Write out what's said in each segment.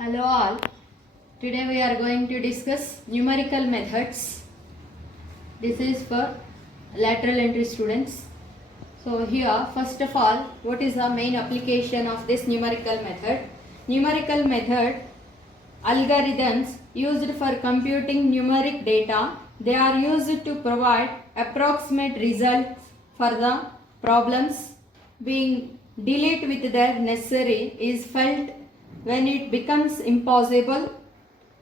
Hello all. Today we are going to discuss numerical methods. This is for lateral entry students. So here first of all, what is the main application of this numerical method? Numerical method algorithms used for computing numeric data. They are used to provide approximate results for the problems being dealt with their necessary is felt when it becomes impossible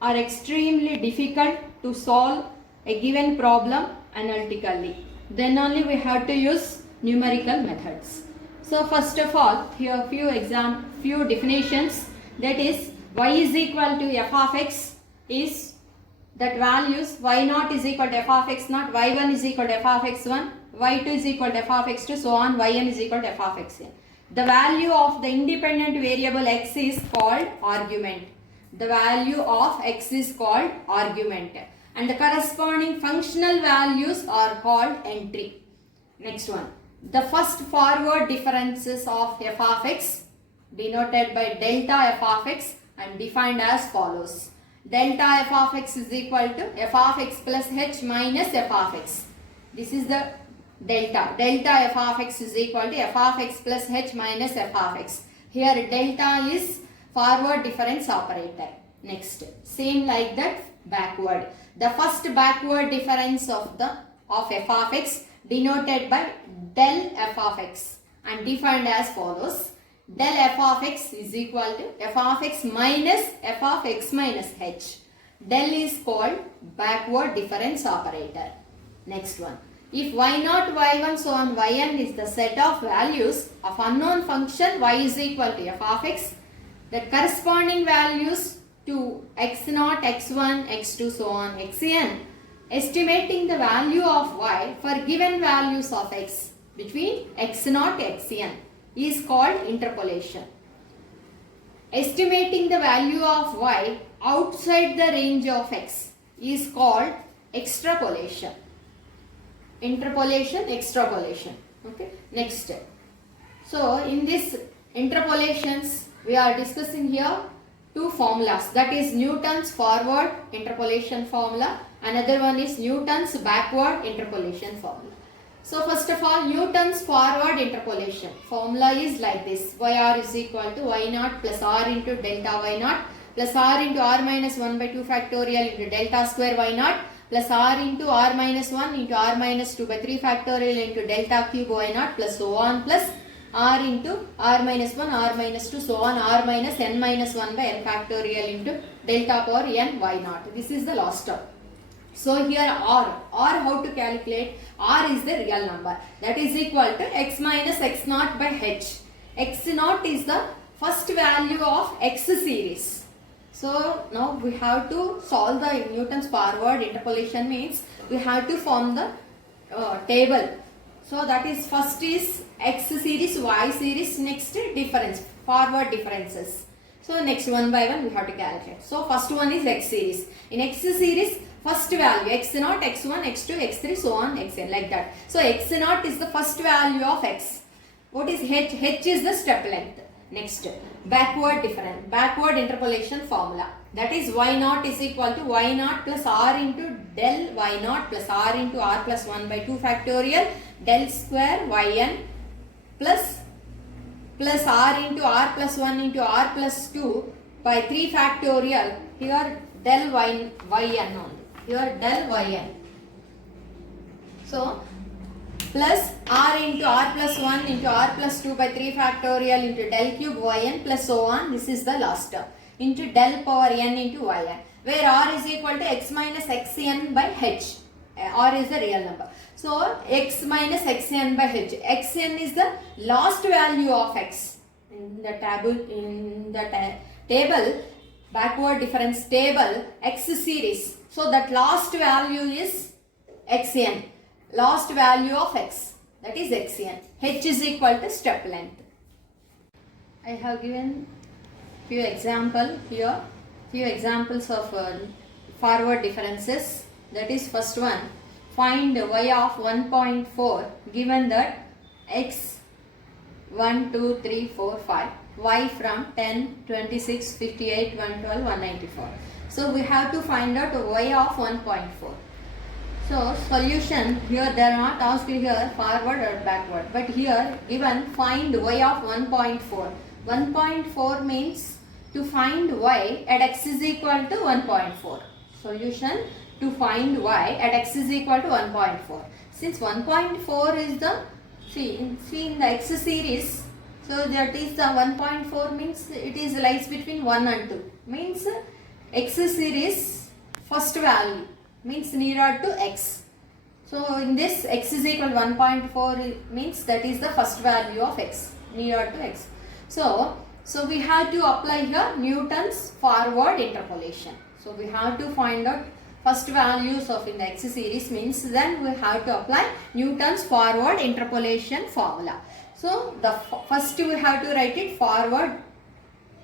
or extremely difficult to solve a given problem analytically. Then only we have to use numerical methods. So first of all, here few definitions, that is y is equal to f of x is that values y0 is equal to f of x0, y1 is equal to f of x1, y2 is equal to f of x2, so on, yn is equal to f of xn. The value of the independent variable x is called argument. The value of x is called argument. And the corresponding functional values are called entry. Next one. The first forward differences of f of x denoted by delta f of x and defined as follows. Delta f of x is equal to f of x plus h minus f of x. This is the delta. Delta f of x is equal to f of x plus h minus f of x. Here delta is forward difference operator. Next, same like that backward. The first backward difference of f of x denoted by del f of x and defined as follows. Del f of x is equal to f of x minus f of x minus h. Del is called backward difference operator. Next one. If y0, y1, so on, yn is the set of values of unknown function y is equal to f of x, the corresponding values to x0, x1, x2, so on, xn, estimating the value of y for given values of x between x0 xn is called interpolation. Estimating the value of y outside the range of x is called extrapolation. Interpolation, extrapolation. Okay. Next. So in this interpolations we are discussing here two formulas, that is Newton's forward interpolation formula, another one is Newton's backward interpolation formula. So first of all, Newton's forward interpolation formula is like this: yr is equal to y0 plus r into delta y0 plus r into r minus 1 by 2 factorial into delta square y0 plus r into r minus 1 into r minus 2 by 3 factorial into delta cube y0 plus so on, plus r into r minus 1, r minus 2, so on, r minus n minus 1 by n factorial into delta power n y0. This is the last term. So here r how to calculate? R is the real number, that is equal to x minus x0 by h. x0 is the first value of x series. So now we have to solve the Newton's forward interpolation, means we have to form the table. So that is first is x series, y series, next difference, forward differences. So next one by one we have to calculate. So first one is x series. In x series, first value x0, x1, x2, x3, so on, xn, like that. So x0 is the first value of x. What is h? H is the step length. Next, backward difference, backward interpolation formula, that is y0 is equal to y0 plus r into del y0 plus r into r plus 1 by 2 factorial del square yn plus r into r plus 1 into r plus 2 by 3 factorial, here del yn only, here del yn. So plus r into r plus 1 into r plus 2 by 3 factorial into del cube yn plus so on, this is the last term, into del power n into yn, where r is equal to x minus xn by h. R is the real number. So x minus xn by h. Xn is the last value of x in the table, backward difference table, x series. So that last value is xn. Last value of x, that is xn. H is equal to step length. I have given few examples here, few examples of forward differences. That is first one, find y of 1.4 given that x 1, 2, 3, 4, 5. Y from 10, 26, 58, 112, 194. So we have to find out y of 1.4. So solution, here they are not asked here forward or backward, but here given find y of 1.4. 1.4 means to find y at x is equal to 1.4. Solution to find y at x is equal to 1.4. Since 1.4 is the, see in the x series, so that is the 1.4 means it is lies between 1 and 2. Means x series first value means nearer to x. So in this x is equal to 1.4 means that is the first value of x, nearer to x. So we have to apply here Newton's forward interpolation. So we have to find out first values of in the x series means then we have to apply Newton's forward interpolation formula. So the first we have to write it forward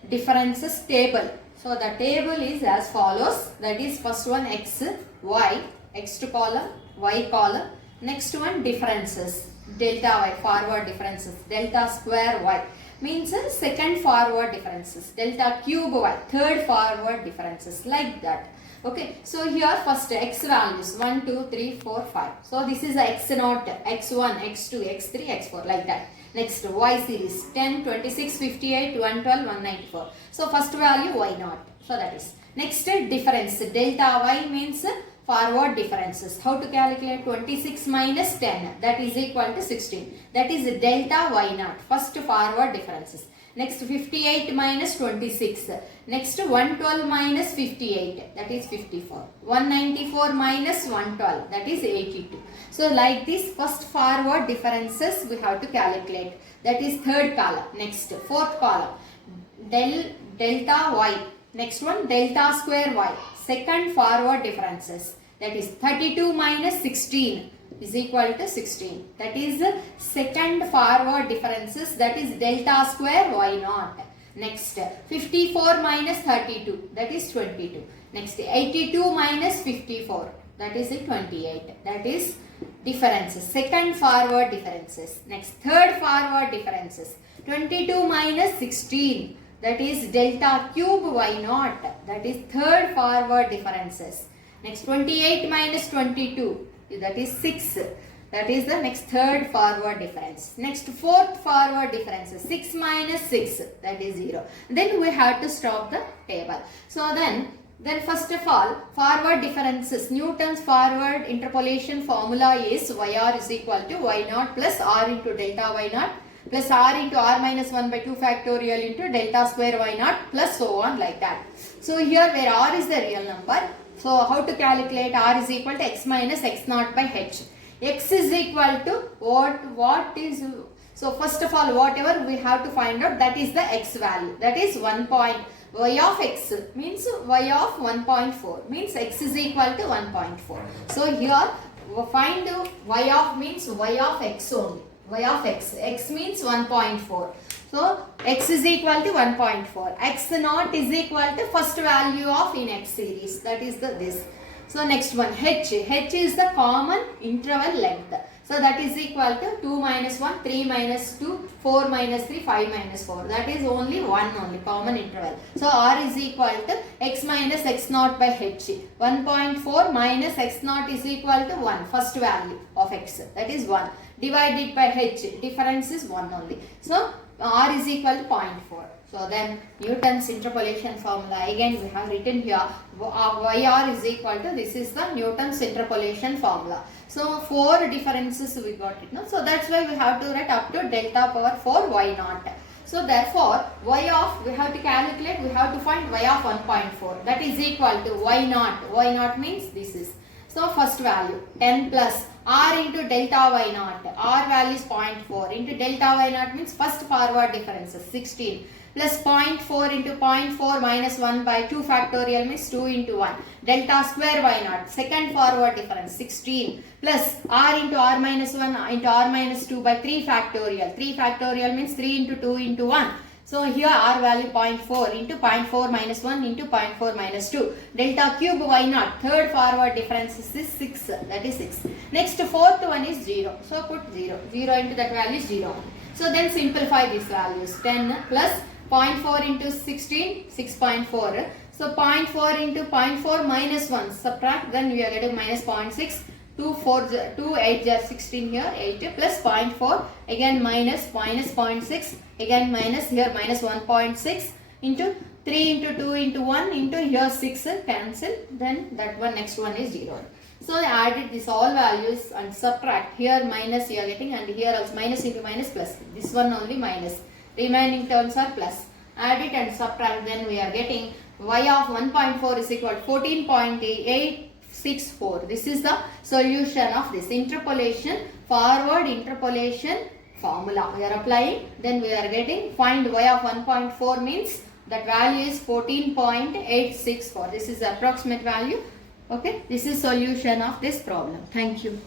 differences table. So the table is as follows, that is first one x, y, x to column, y column, next one differences, delta y, forward differences, delta square y means second forward differences, delta cube y, third forward differences, like that. Okay, so here first x values 1, 2, 3, 4, 5. So this is x naught, x1, x2, x3, x4, like that. Next y series 10, 26, 58, 112, 194. So first value y naught. So that is. Next difference, delta y means forward differences. How to calculate? 26 minus 10, that is equal to 16. That is delta y naught, first forward differences. Next 58 minus 26. Next 112 minus 58, that is 54. 194 minus 112, that is 82. So like this first forward differences we have to calculate. That is third column. Next fourth column, delta y. Next one delta square y. Second forward differences. That is 32 minus 16 is equal to 16. That is second forward differences, that is delta square y naught. Next 54 minus 32, that is 22. Next 82 minus 54, that is 28. That is differences, second forward differences. Next third forward differences, 22 minus 16, that is delta cube y naught, that is third forward differences. Next 28 minus 22, that is 6, that is the next third forward difference. Next fourth forward difference, 6 minus 6, that is 0. Then we have to stop the table. So then first of all, forward differences, Newton's forward interpolation formula is yr is equal to y naught plus r into delta y naught plus r into r minus 1 by 2 factorial into delta square y naught plus so on, like that. So here where r is the real number, so how to calculate? R is equal to x minus x naught by h. X is equal to what is, so first of all whatever we have to find out, that is the x value, that is 1 point. Y of x means y of 1.4 means x is equal to 1.4. So here find y of means y of x only. Y of x means 1.4. So x is equal to 1.4. X naught is equal to first value of in x series, that is this. So next one h is the common interval length. So that is equal to 2 minus 1, 3 minus 2, 4 minus 3, 5 minus 4. That is only only common interval. So r is equal to x minus x naught by h. 1.4 minus x naught is equal to 1, first value of x, that is 1. Divided by h, difference is 1 only. So r is equal to 0.4. So then Newton's interpolation formula, again we have written here yr is equal to, this is the Newton's interpolation formula. So 4 differences we got it now. So that's why we have to write up to delta power 4 y naught. So therefore y of, we have to calculate, we have to find y of 1.4, that is equal to y naught. Y naught means this is. So first value 10 plus r into delta y naught, r value is 0.4 into delta y naught means first forward differences 16 plus 0.4 into 0.4 minus 1 by 2 factorial means 2 into 1. Delta square y naught, second forward difference 16 plus r into r minus 1 into r minus 2 by 3 factorial. 3 factorial means 3 into 2 into 1. So here r value 0.4 into 0.4 minus 1 into 0.4 minus 2. Delta cube y naught. Third forward difference is 6. That is 6. Next fourth one is 0. So put 0. 0 into that value is 0. So then simplify these values. 10 plus 0.4 into 16, 6.4. So 0.4 into 0.4 minus 1. Subtract, then we are getting minus 0.6. 2 8 are 16 here, 8 plus 0.4, again minus 0.6, again minus here minus 1.6 into 3 into 2 into 1 into here 6, cancel, then that one next one is 0. So I added this all values and subtract, here minus you are getting, and here also minus into minus plus, this one only minus, remaining terms are plus. Add it and subtract, then we are getting y of 1.4 is equal to 14.864. This is the solution of this interpolation, forward interpolation formula. We are applying, then we are getting, find y of 1.4 means that value is 14.864. This is the approximate value. Okay, this is solution of this problem. Thank you.